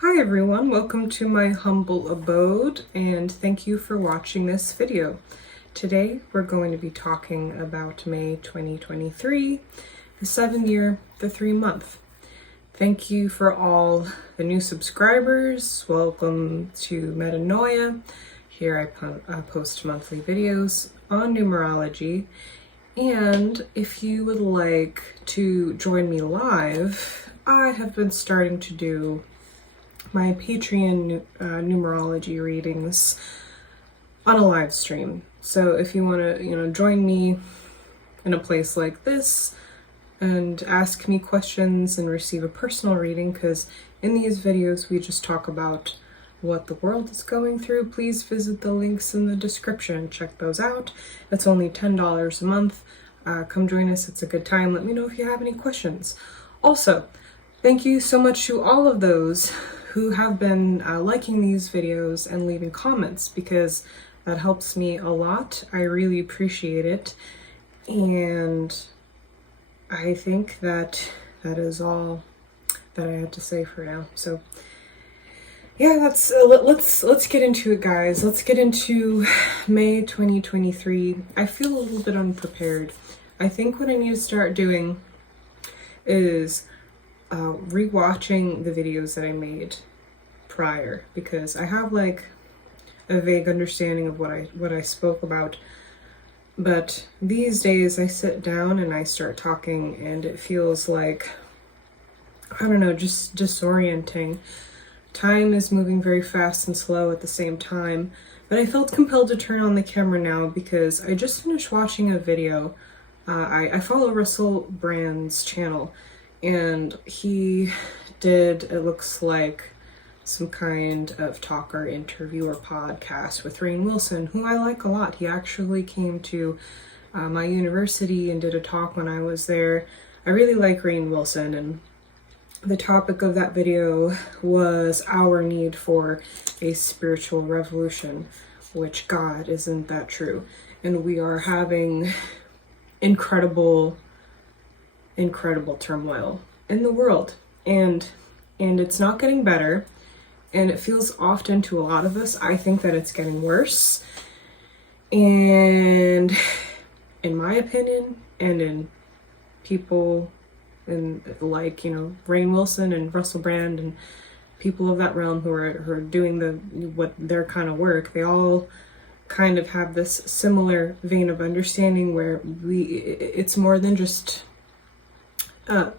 Hi everyone, welcome to my humble abode and thank you for watching this video. Today we're going to be talking about May 2023, the 7-year, the 3-month. Thank you for all the new subscribers. Welcome to Metanoia. Here I post monthly videos on numerology. And if you would like to join me live, I have been starting to do my Patreon numerology readings on a live stream. So if you want to, join me in a place like this and ask me questions and receive a personal reading, because in these videos we just talk about what the world is going through, please visit the links in the description. Check those out. It's only $10 a month. Come join us. It's a good time. Let me know if you have any questions. Also, thank you so much to all of those who have been liking these videos and leaving comments, because that helps me a lot. I really appreciate it. And I think that is all that I had to say for now. So yeah, let's get into it, guys. Let's get into May 2023. I feel a little bit unprepared. I think what I need to start doing is rewatching the videos that I made prior, because I have like a vague understanding of what I spoke about. But these days I sit down and I start talking and it feels like, I don't know, just disorienting. Time is moving very fast and slow at the same time, but I felt compelled to turn on the camera now because I just finished watching a video. I follow Russell Brand's channel, and he did, it looks like, some kind of talk or interview or podcast with Rainn Wilson, who I like a lot. He actually came to my university and did a talk when I was there. I really like Rainn Wilson, and the topic of that video was our need for a spiritual revolution, which, God, isn't that true? And we are having incredible turmoil in the world, and it's not getting better, and it feels often to a lot of us, I think, that it's getting worse. And in my opinion, and in people and like, Rainn Wilson and Russell Brand and people of that realm who are doing what their kind of work, they all kind of have this similar vein of understanding where it's more than just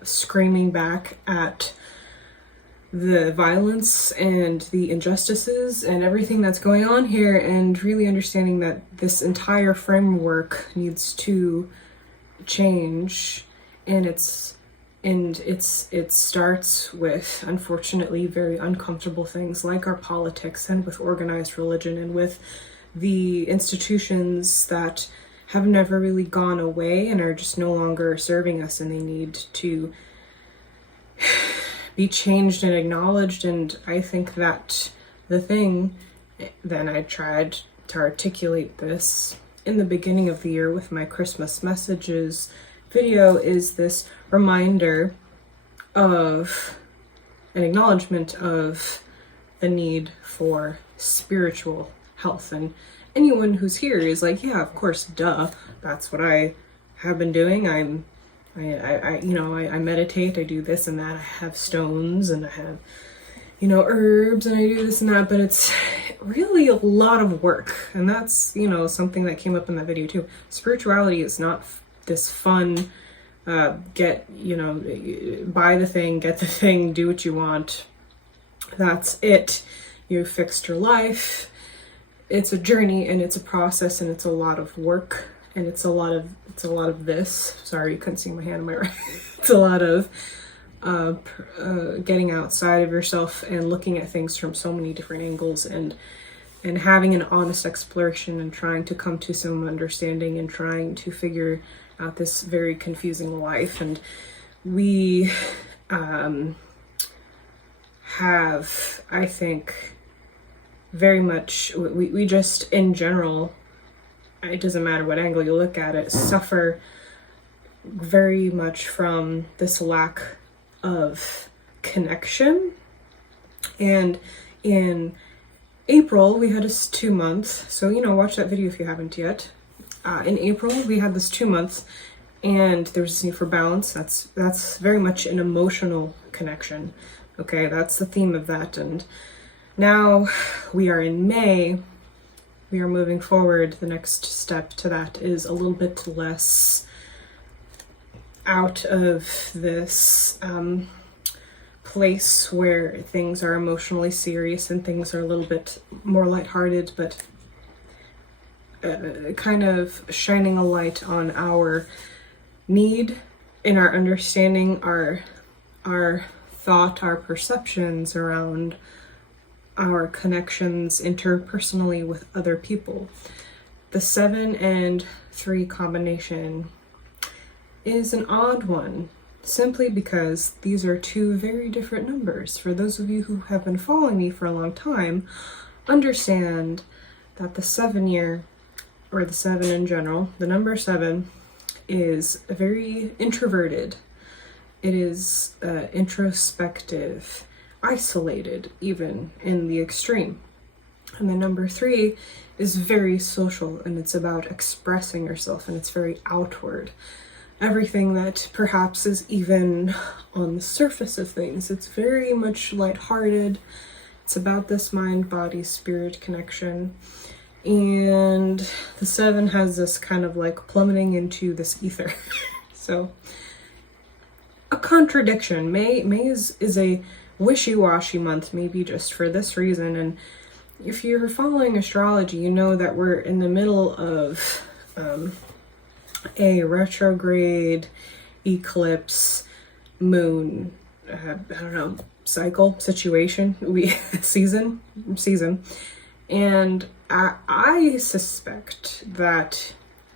screaming back at the violence and the injustices and everything that's going on here, and really understanding that this entire framework needs to change. And it starts with, unfortunately, very uncomfortable things like our politics, and with organized religion, and with the institutions that have never really gone away and are just no longer serving us, and they need to be changed and acknowledged. And I think that the thing, then I tried to articulate this in the beginning of the year with my Christmas messages video, is this reminder of an acknowledgement of the need for spiritual health. And anyone who's here is like, yeah, of course, duh, that's what I have been doing. I meditate, I do this and that, I have stones, and I have, herbs, and I do this and that, but it's really a lot of work. And that's, something that came up in that video too. Spirituality is not this fun, buy the thing, get the thing, do what you want, that's it, you fixed your life. It's a journey, and it's a process, and it's a lot of work, and it's a lot of this. Sorry, you couldn't see my hand on my right. It's a lot of getting outside of yourself and looking at things from so many different angles, and having an honest exploration, and trying to come to some understanding, and trying to figure out this very confusing life. And we have, I think, very much, we just, in general, it doesn't matter what angle you look at it, suffer very much from this lack of connection And in April, we had this 2 months. So, watch that video if you haven't yet. In April, we had this 2 months, and there was this need for balance. That's very much an emotional connection. Okay, that's the theme of that. And now we are in May. We are moving forward. The next step to that is a little bit less out of this place where things are emotionally serious and things are a little bit more lighthearted, but kind of shining a light on our need in our understanding, our thought, our perceptions around our connections interpersonally with other people. The 7 and 3 combination is an odd one, simply because these are 2 very different numbers. For those of you who have been following me for a long time, understand that the 7 year, or the 7 in general, the number 7 is very introverted. It is introspective, isolated, even in the extreme. And the number 3 is very social, and it's about expressing yourself, and it's very outward. Everything that perhaps is even on the surface of things, it's very much lighthearted. It's about this mind, body, spirit connection. And the 7 has this kind of like plummeting into this ether. So a contradiction. May is a wishy-washy month, maybe just for this reason. And if you're following astrology, you know that we're in the middle of a retrograde eclipse moon, cycle situation, season. And I suspect that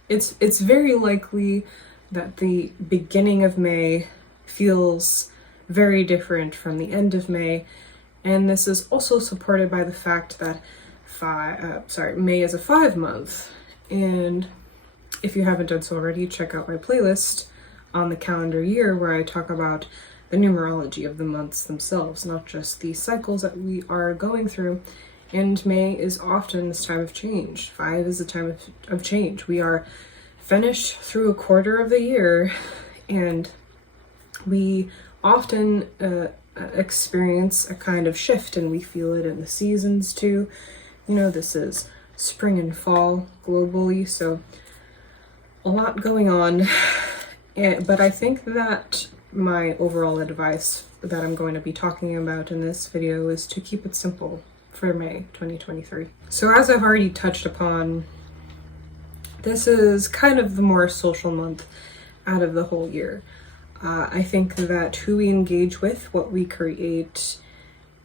it's very likely that the beginning of May feels very different from the end of May, and this is also supported by the fact that May is a 5 month. And if you haven't done so already, check out my playlist on the calendar year where I talk about the numerology of the months themselves, not just the cycles that we are going through. And May is often this time of change. 5 is a time of change. We are finished through a quarter of the year, and we often experience a kind of shift, and we feel it in the seasons too. This is spring and fall globally, so a lot going on. But I think that my overall advice that I'm going to be talking about in this video is to keep it simple for May 2023. So as I've already touched upon, this is kind of the more social month out of the whole year. I think that who we engage with, what we create,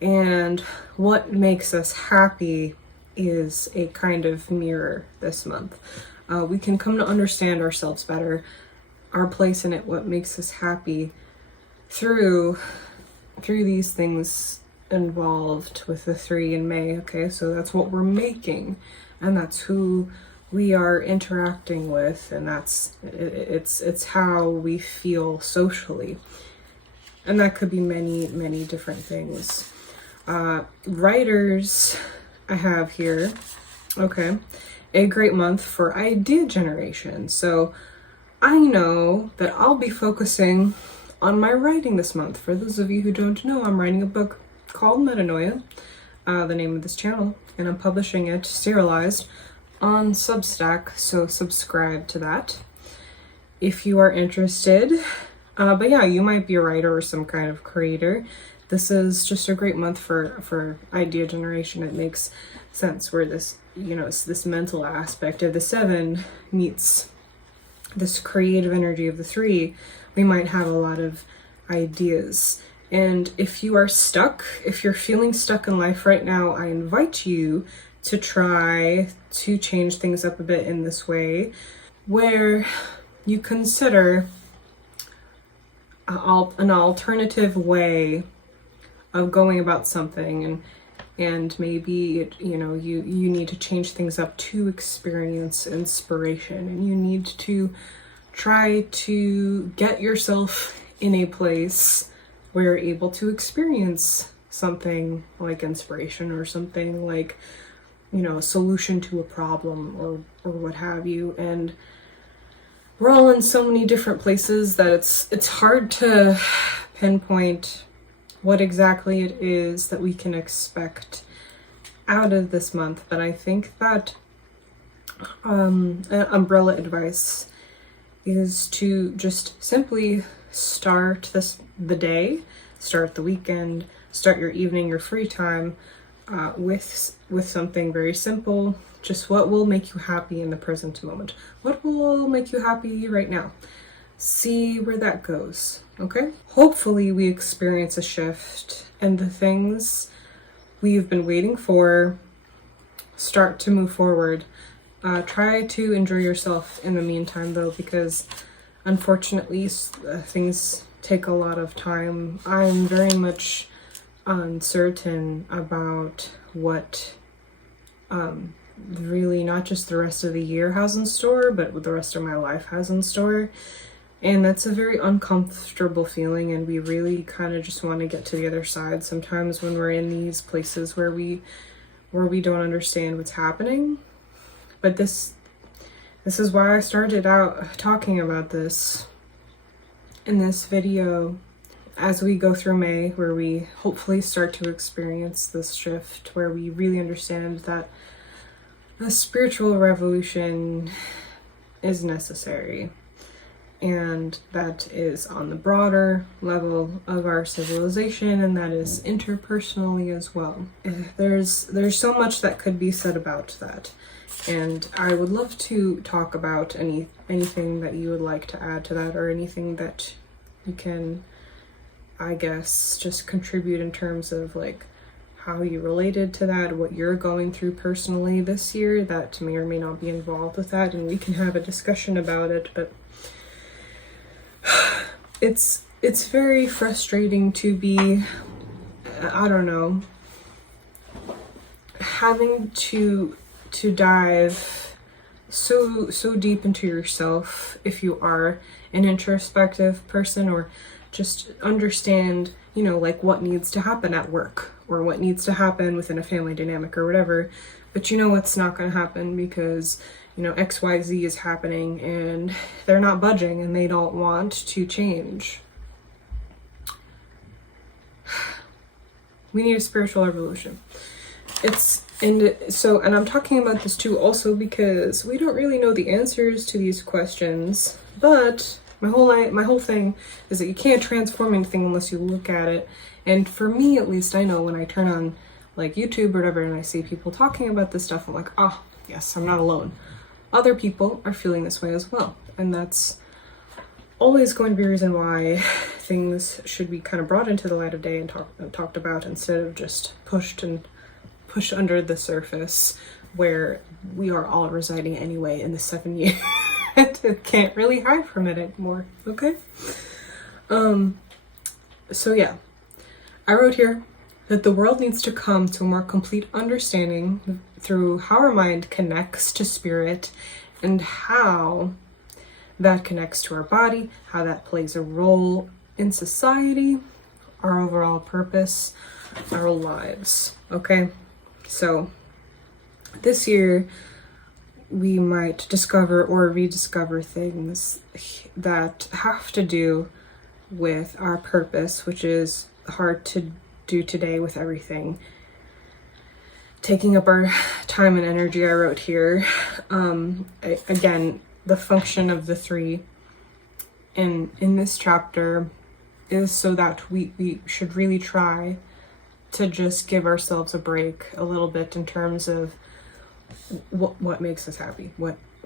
and what makes us happy is a kind of mirror this month. We can come to understand ourselves better, our place in it, what makes us happy through these things involved with the 3 in May. Okay, so that's what we're making, and that's who we are interacting with, and it's how we feel socially, and that could be many different things. Writers, I have here, okay, a great month for idea generation. So I know that I'll be focusing on my writing this month. For those of you who don't know, I'm writing a book called Metanoia, the name of this channel, and I'm publishing it serialized on Substack, so subscribe to that if you are interested. But yeah, you might be a writer or some kind of creator. This is just a great month for idea generation. It makes sense where this, it's this mental aspect of the 7 meets this creative energy of the 3. We might have a lot of ideas. And if you are stuck, if you're feeling stuck in life right now, I invite you to try to change things up a bit in this way, where you consider an alternative way of going about something, and maybe you need to change things up to experience inspiration, and you need to try to get yourself in a place where you're able to experience something like inspiration or something like, you know, a solution to a problem or what have you. And we're all in so many different places that it's hard to pinpoint what exactly it is that we can expect out of this month. But I think that umbrella advice is to just simply start the day, start the weekend, start your evening, your free time with something very simple. Just what will make you happy in the present moment? What will make you happy right now? See where that goes, okay? Hopefully we experience a shift and the things we've been waiting for start to move forward. Try to enjoy yourself in the meantime though, because unfortunately things take a lot of time. I'm very much uncertain about what really not just the rest of the year has in store, but what the rest of my life has in store. And that's a very uncomfortable feeling, and we really kind of just want to get to the other side sometimes when we're in these places where we don't understand what's happening. But this is why I started out talking about this in this video as we go through May, where we hopefully start to experience this shift, where we really understand that a spiritual revolution is necessary. And that is on the broader level of our civilization, and that is interpersonally as well. There's so much that could be said about that. And I would love to talk about anything that you would like to add to that, or anything that you can, I guess, just contribute in terms of like how you related to that, what you're going through personally this year that may or may not be involved with that, and we can have a discussion about it. But it's very frustrating to be, I don't know, having to dive so deep into yourself if you are an introspective person, or just understand, you know, like what needs to happen at work or what needs to happen within a family dynamic or whatever. But you know it's not going to happen because, you know, XYZ is happening and they're not budging and they don't want to change. We need a spiritual revolution. And I'm talking about this too also because we don't really know the answers to these questions, but my whole thing is that you can't transform anything unless you look at it. And for me, at least, I know when I turn on like YouTube or whatever and I see people talking about this stuff, I'm like, oh yes, I'm not alone. Other people are feeling this way as well. And that's always going to be a reason why things should be kind of brought into the light of day and talked about, instead of just pushed under the surface where we are all residing anyway in the 7 years. Can't really hide from it anymore, okay? So yeah, I wrote here that the world needs to come to a more complete understanding through how our mind connects to spirit and how that connects to our body, how that plays a role in society, our overall purpose, our lives, okay? So this year we might discover or rediscover things that have to do with our purpose, which is hard to do today with everything taking up our time and energy. I wrote here, again, the function of the three in this chapter is so that we should really try to just give ourselves a break a little bit in terms of what makes us happy,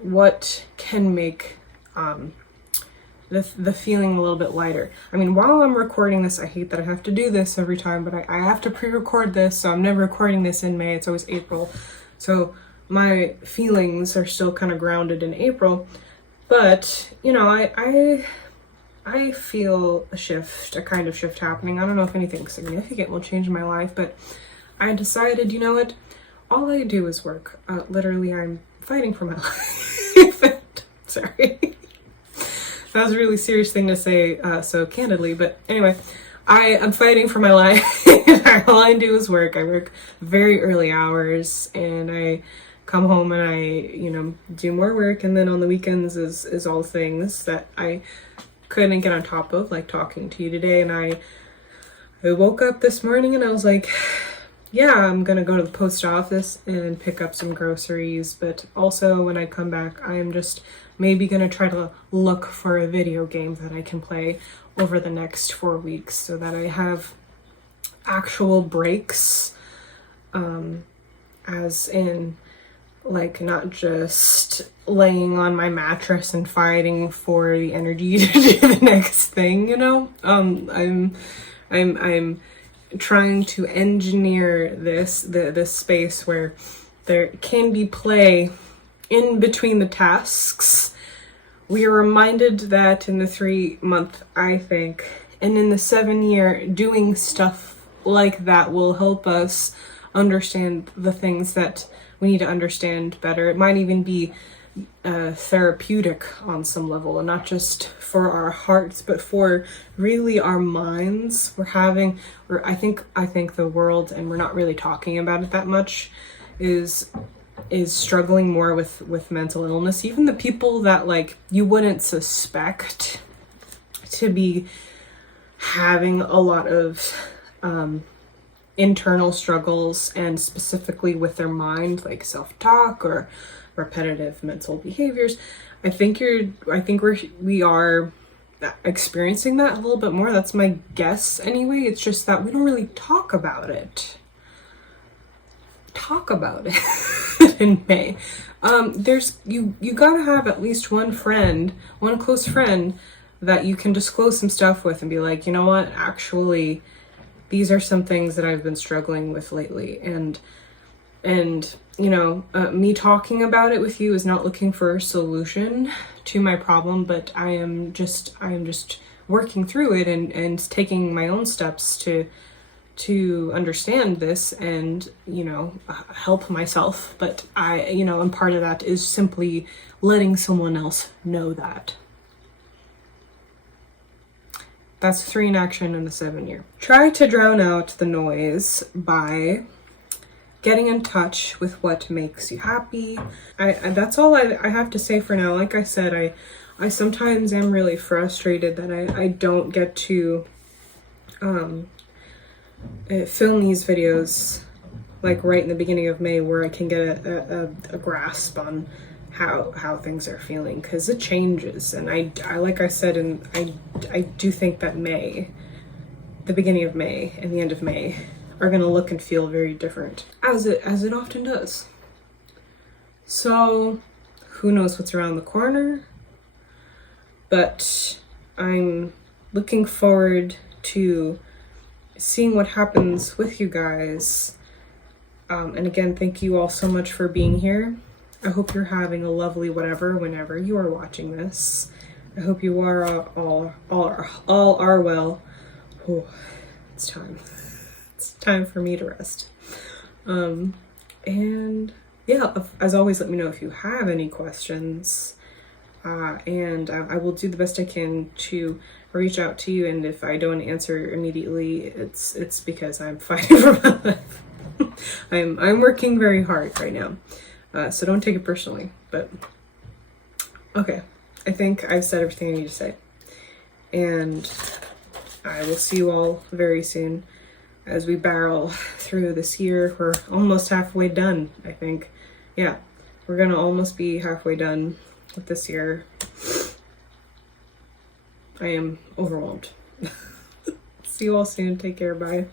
what can make the feeling a little bit lighter. I mean, while I'm recording this, I hate that I have to do this every time, but I have to pre-record this, so I'm never recording this in May, it's always April. So my feelings are still kind of grounded in April, but you know, I feel a kind of shift happening. I don't know if anything significant will change in my life, but I decided, you know what, all I do is work. Literally, I'm fighting for my life. Sorry. That was a really serious thing to say so candidly, but anyway, I'm fighting for my life. All I do is work. I work very early hours, and I come home and I, do more work. And then on the weekends is all things that I couldn't get on top of, like talking to you today. And I woke up this morning and I was like, yeah, I'm gonna go to the post office and pick up some groceries, but also when I come back, I am just maybe gonna try to look for a video game that I can play over the next 4 weeks so that I have actual breaks, as in like not just laying on my mattress and fighting for the energy to do the next thing, I'm trying to engineer this space where there can be play in between the tasks. We are reminded that in the 3-month, I think, and in the 7-year, doing stuff like that will help us understand the things that we need to understand better. It might even be therapeutic on some level, and not just for our hearts, but for really our minds. I think the world, and we're not really talking about it that much, is struggling more with mental illness. Even the people that like you wouldn't suspect to be having a lot of internal struggles, and specifically with their mind, like self-talk or repetitive mental behaviors. I think we are experiencing that a little bit more. That's my guess anyway. It's just that we don't really talk about it in May. You gotta have at least one close friend that you can disclose some stuff with and be like, you know what, actually these are some things that I've been struggling with lately, and me talking about it with you is not looking for a solution to my problem, but I am just working through it and taking my own steps to understand this and, help myself. But and part of that is simply letting someone else know that. That's 3 in action in the 7-year. Try to drown out the noise by getting in touch with what makes you happy. That's all I have to say for now. Like I said, I sometimes am really frustrated that I don't get to film these videos like right in the beginning of May, where I can get a grasp on how things are feeling, because it changes. And I like I said, and I do think that the beginning of May and the end of May are going to look and feel very different, as it often does. So who knows what's around the corner, but I'm looking forward to seeing what happens with you guys. And again, thank you all so much for being here. I hope you're having a lovely whatever whenever you are watching this. I hope you are all are well. Oh, it's time. It's time for me to rest. And yeah, as always, let me know if you have any questions. And I will do the best I can to reach out to you. And if I don't answer immediately, it's because I'm fighting for my life. I'm working very hard right now. So don't take it personally, but okay. I think I've said everything I need to say, and I will see you all very soon as we barrel through this year. We're almost halfway done, I think. Yeah, we're gonna almost be halfway done with this year. I am overwhelmed. See you all soon. Take care. Bye.